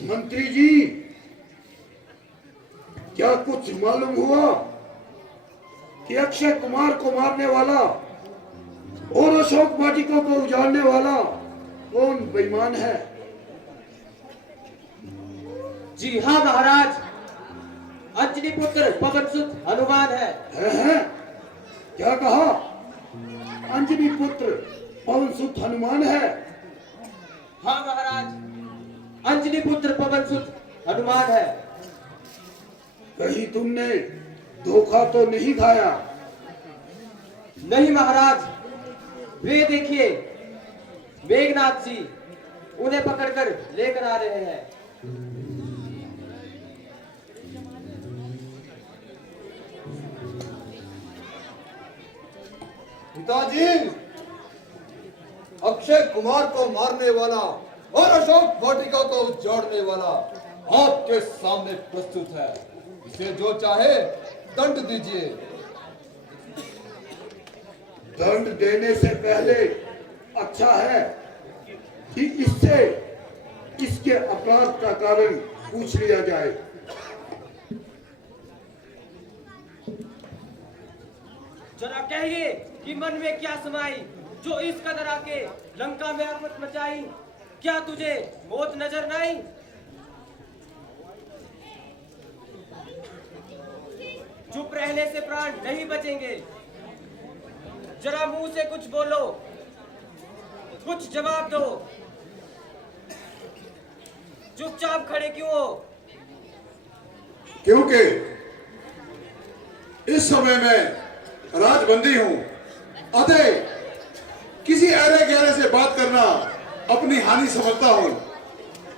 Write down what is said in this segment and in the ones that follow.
मंत्री जी, क्या कुछ मालूम हुआ कि अक्षय कुमार को मारने वाला और अशोक वाटिका को उजाड़ने वाला कौन बेईमान है? जी हाँ महाराज, अंजनी पुत्र पवन सुत हनुमान है। है? क्या कहा? अंजनी पुत्र पवन सुत हनुमान है? हाँ महाराज, अंजनी पुत्र पवन सुत हनुमान है। कहीं तुमने धोखा तो नहीं खाया? नहीं महाराज, वे देखिए मेघनाथ जी उन्हें पकड़कर लेकर आ रहे हैं। पिताजी, अक्षय कुमार को मारने वाला और अशोक वाटिका को उजाड़ने वाला आपके सामने प्रस्तुत है। इसे जो चाहे दंड दीजिए। दंड देने से पहले अच्छा है कि इससे इसके अपराध का कारण पूछ लिया जाए। जरा कहिए कि मन में क्या समाई जो इस कदर आके लंका में आफत मचाई। क्या तुझे मौत नजर नहीं? चुप रहने से प्राण नहीं बचेंगे। जरा मुंह से कुछ बोलो, कुछ जवाब दो। चुपचाप खड़े क्यों हो? क्योंकि इस समय मैं राजबंदी हूं, अतः किसी अरे गहरे से बात करना अपनी हानि समझता हूं।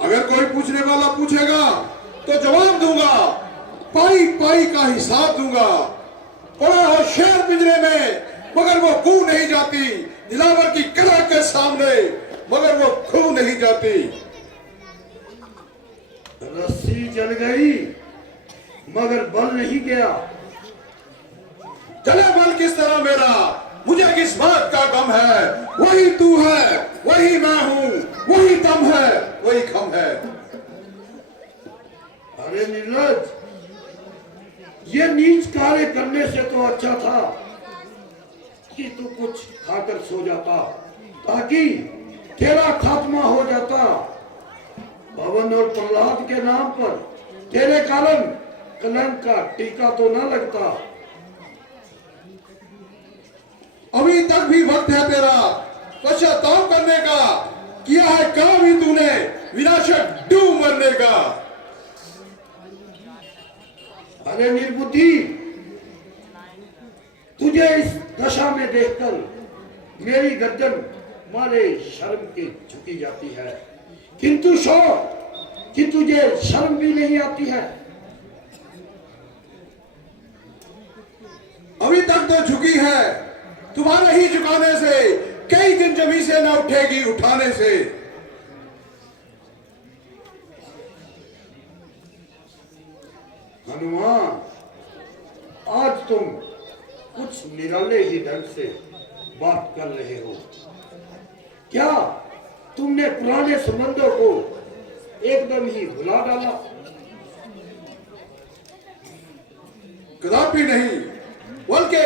अगर कोई पूछने वाला पूछेगा तो जवाब दूंगा, पाई पाई का हिसाब दूंगा। पड़ा हो शेर पिंजरे में मगर वो कू नहीं जाती, दिलावर की कला के सामने मगर वो खू नहीं जाती। रस्सी जल गई मगर बल नहीं गया। चले बल किस तरह मेरा, मुझे किस बात का गम है। वही तू है, वही मैं हूं, वही दम है, वही खम है। अरे निर्लज, ये नीच कार्य करने से तो अच्छा था कि तू कुछ खाकर सो जाता, ताकि तेरा खात्मा हो जाता। पवन और प्रहलाद के नाम पर तेरे कारण कलंक का टीका तो न लगता। अभी तक भी वक्त है तेरा पश्चाताप करने का। किया है काम ही तूने विनाशक डूब मरने का। अरे निर्बुद्धि, तुझे इस दशा में देखकर मेरी गर्दन मारे शर्म के झुकी जाती है, किंतु शौक कि तुझे शर्म भी नहीं आती है। अभी तक तो झुकी है, तुम्हारे ही झुकाने से कई दिन जमी से न उठेगी उठाने से। हनुमान, आज तुम कुछ निराले ही ढंग से बात कर रहे हो। क्या तुमने पुराने संबंधों को एकदम ही भुला डाला? कदापि नहीं, बल्कि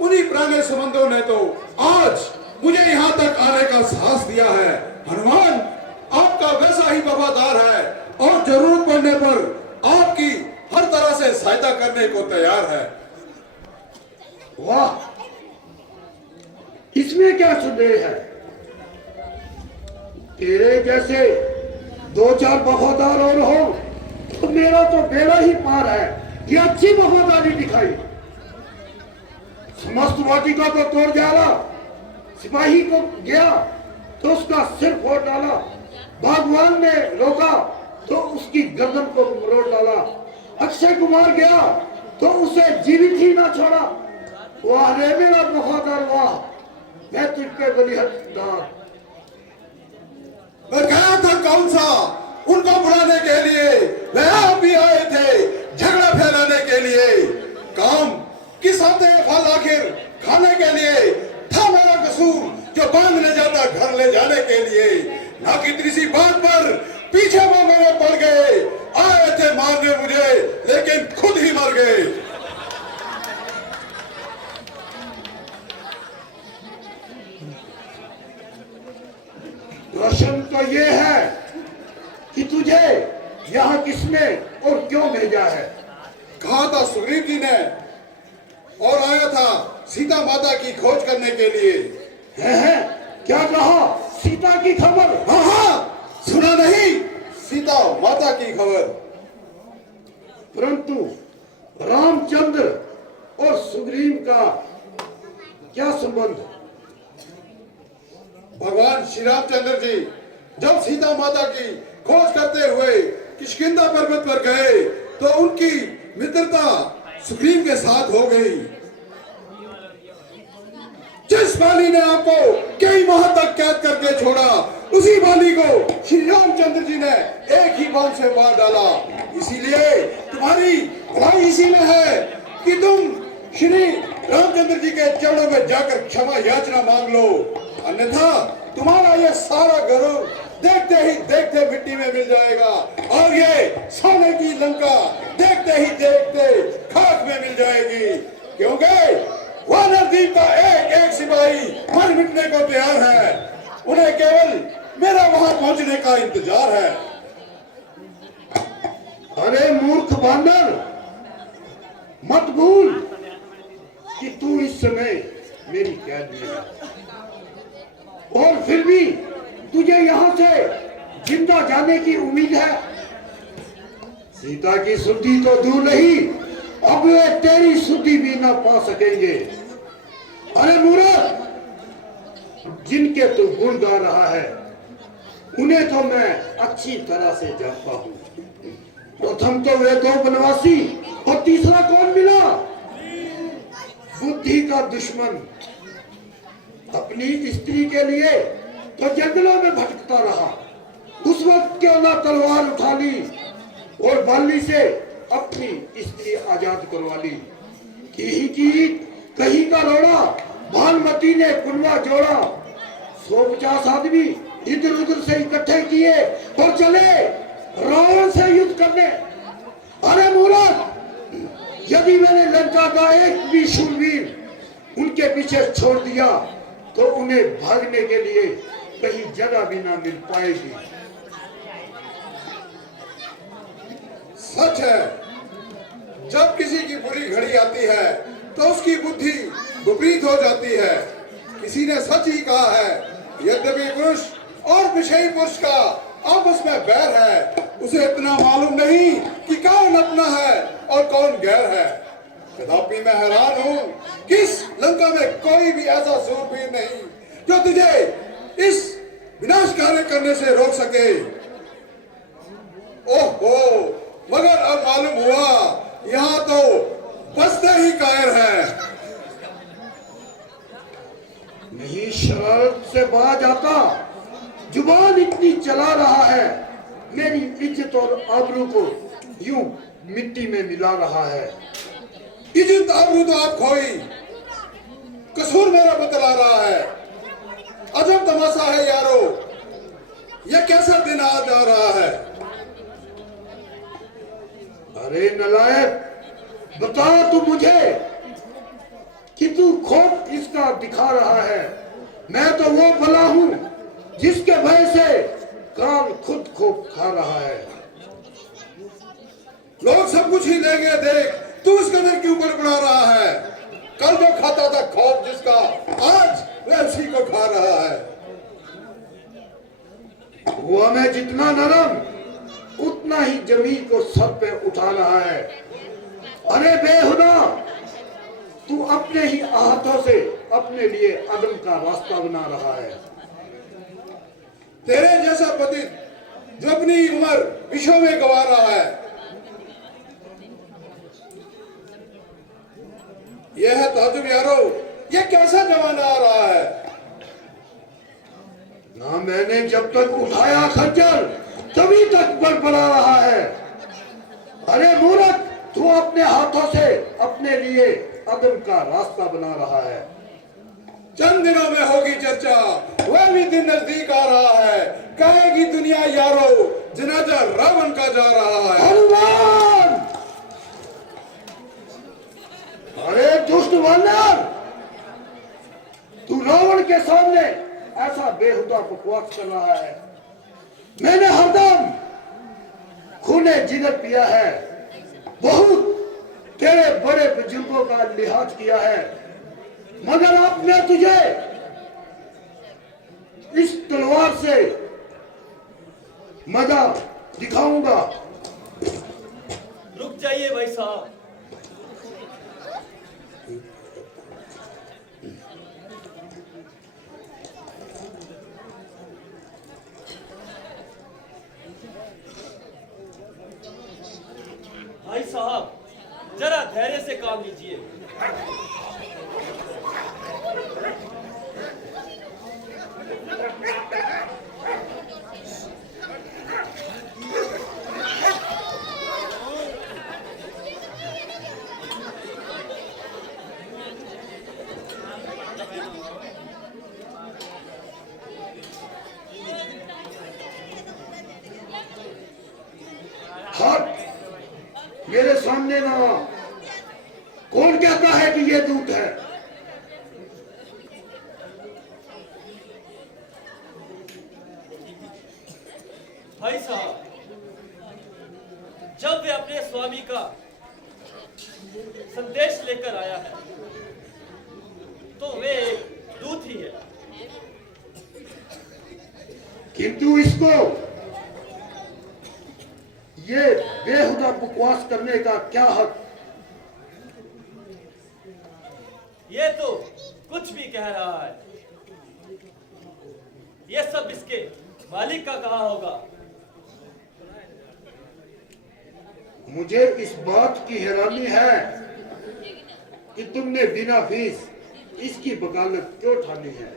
उन्हीं पुराने संबंधों ने तो आज मुझे यहाँ तक आने का साहस दिया है। हनुमान आपका वैसा ही वफादार है और जरूरत पड़ने पर आपकी हर तरह से सहायता करने को तैयार है। वाह, इसमें क्या संदेह है? तेरे जैसे दो चार वफादार और हो तो मेरा तो बेड़ा ही पार है। ये अच्छी वफादारी दिखाई। समस्त वाटिका को तोड़ डाला, सिपाही को गया तो उसका सिर फोड़ डाला, बागवान ने रोका तो उसकी गर्दन को मरोड़ डाला, अक्षय कुमार गया तो उसे जीवित ही ना छोड़ा। वाह रे मेरा वफादार, वाह, मैं तुझ पे बलिहार। मैं गया था कौन सा उनको बुलाने के लिए, वे आप भी आए थे झगड़ा फैलाने के लिए। काम किस आते फल आखिर खाने के लिए था मेरा कसूर, जो बांध ले जाता घर ले जाने के लिए। ना कि इतनी सी प्रश्न तो ये है कि तुझे यहाँ किसने और क्यों भेजा है? कहा था सुग्रीव जी ने, और आया था सीता माता की खोज करने के लिए। है? क्या कहा? सीता की खबर? हाँ हाँ, सुना नहीं? सीता माता की खबर। परंतु रामचंद्र और सुग्रीव का क्या संबंध? भगवान श्री रामचंद्र जी जब सीता माता की खोज करते हुए किष्किंधा पर्वत पर गए तो उनकी मित्रता सुग्रीव के साथ हो गई। जिस बाली ने आपको कई माह तक कैद करके छोड़ा, उसी बाली को श्री रामचंद्र जी ने एक ही बाण से मार डाला। इसीलिए तुम्हारी भलाई इसी में है कि तुम श्री रामचंद्र जी के चरणों में जाकर क्षमा याचना मांग लो, अन्यथा तुम्हारा ये सारा गरुड़ देखते ही देखते मिट्टी में मिल जाएगा और ये सोने की लंका देखते ही देखते खाक में मिल जाएगी। क्योंकि वानरद्वीप का एक एक सिपाही मर मिटने को तैयार है, उन्हें केवल मेरा वहां पहुंचने का इंतजार है। अरे मूर्ख बानर, मत भूल कि तू इस समय मेरी कैद में है और फिर भी तुझे यहाँ से जिंदा जाने की उम्मीद है। सीता की सुधि तो दूर नहीं, अब वे तेरी सुधि भी ना पा सकेंगे। अरे मूर्ख, जिनके तू गुण गा रहा है उन्हें तो मैं अच्छी तरह से जानता हूँ। प्रथम तो वे दो बनवासी और तीसरा कौन मिला? बुद्धि का दुश्मन। अपनी स्त्री के लिए तो जंगलों में भटकता रहा, उस वक्त क्यों ना तलवार उठा ली और बाली से अपनी स्त्री आजाद करवा ली। कहीं का रोड़ा भानुमती ने कुनवा जोड़ा, 150 आदमी इधर उधर से इकट्ठे किए और चले रावण से युद्ध करने। अरे मूर्ख, यदि मैंने लंका का एक भी शूरवीर उनके पीछे छोड़ दिया तो उन्हें भागने के लिए कहीं जगह भी ना मिल पाएगी। सच है, जब किसी की बुरी घड़ी आती है तो उसकी बुद्धि विपरीत हो जाती है। किसी ने सच ही कहा है, यद्यपि पुरुष और विषयी पुरुष का आपस में बैर है, उसे इतना मालूम नहीं कि कौन अपना है और कौन गैर है। तथापि मैं हैरान हूँ कि इस लंका में कोई भी ऐसा सूरवीर नहीं जो तुझे इस विनाश कार्य करने से रोक सके। ओहो, मगर अब मालूम हुआ यहाँ तो बसते ही कायर है। नहीं शरारत से बाज आता, जुबान इतनी चला रहा है, मेरी इज्जत और आबरू को यूं मिट्टी में मिला रहा है। इज्जत आबरू तो आप खोई, कसूर मेरा बतला रहा है। अजब तमाशा है यारो, यह कैसा दिन आ जा रहा है। अरे नलायक, बता तू मुझे कि तू खोट किसका दिखा रहा है। मैं तो वो भला हूं जिसके भय से काल खुद खोप खा रहा है। लोग सब कुछ ही लेंगे, देख तू इस कदर क्यों बड़बड़ा रहा है। कल जो खाता था खौफ जिसका, आज वह उसी को खा रहा है। हुआ मैं जितना नरम उतना ही जमीन को सर पे उठा रहा है। अरे बेहुदा, तू अपने ही हाथों से अपने लिए अदम का रास्ता बना रहा है। तेरे जैसा पति जो अपनी उम्र विश्व में गवा रहा है, यह है ताजुब यारो, यह कैसा जमाना आ रहा है। ना मैंने जब तक उठाया खंजर तभी तक बड़बड़ा रहा है। अरे मूर्ख, तू अपने हाथों से अपने लिए अदम का रास्ता बना रहा है। चंद दिनों में होगी चर्चा, वह भी दिन नजदीक आ रहा है। कहेगी दुनिया यारो, जनाजा रावण का जा रहा है। हनुमान! अरे दुष्ट वानर, तू रावण के सामने ऐसा बेहुदा बकवास कर रहा है। मैंने हरदम खूने जिगर पिया है, बहुत तेरे बड़े बुजुर्गों का लिहाज किया है, मगर अब मैं तुझे इस तलवार से मजा दिखाऊंगा। रुक जाइए भाई साहब। भाई साहब, जरा धैर्य से काम लीजिए। हट, मेरे सामने ना आ। कौन कहता है कि ये दूत है? भाई साहब, जब वे अपने स्वामी का संदेश लेकर आया है तो वे एक दूत ही है। किंतु इसको ये बेहुदा बकवास करने का क्या हक? ये तो कुछ भी कह रहा है। ये सब इसके मालिक का कहा होगा। मुझे इस बात की हैरानी है कि तुमने बिना फीस इसकी वकालत क्यों ठानी है?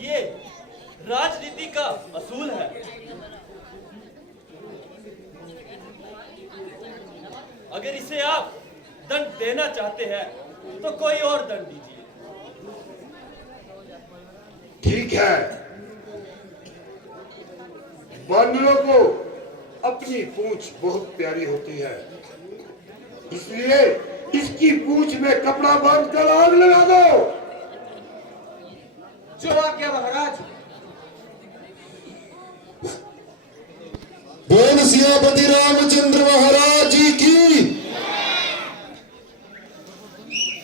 ये राजनीति का असूल है। अगर इसे आप दंड देना चाहते हैं तो कोई और दंड दीजिए। ठीक है, बानरों को अपनी पूंछ बहुत प्यारी होती है, इसलिए इसकी पूंछ में कपड़ा बांध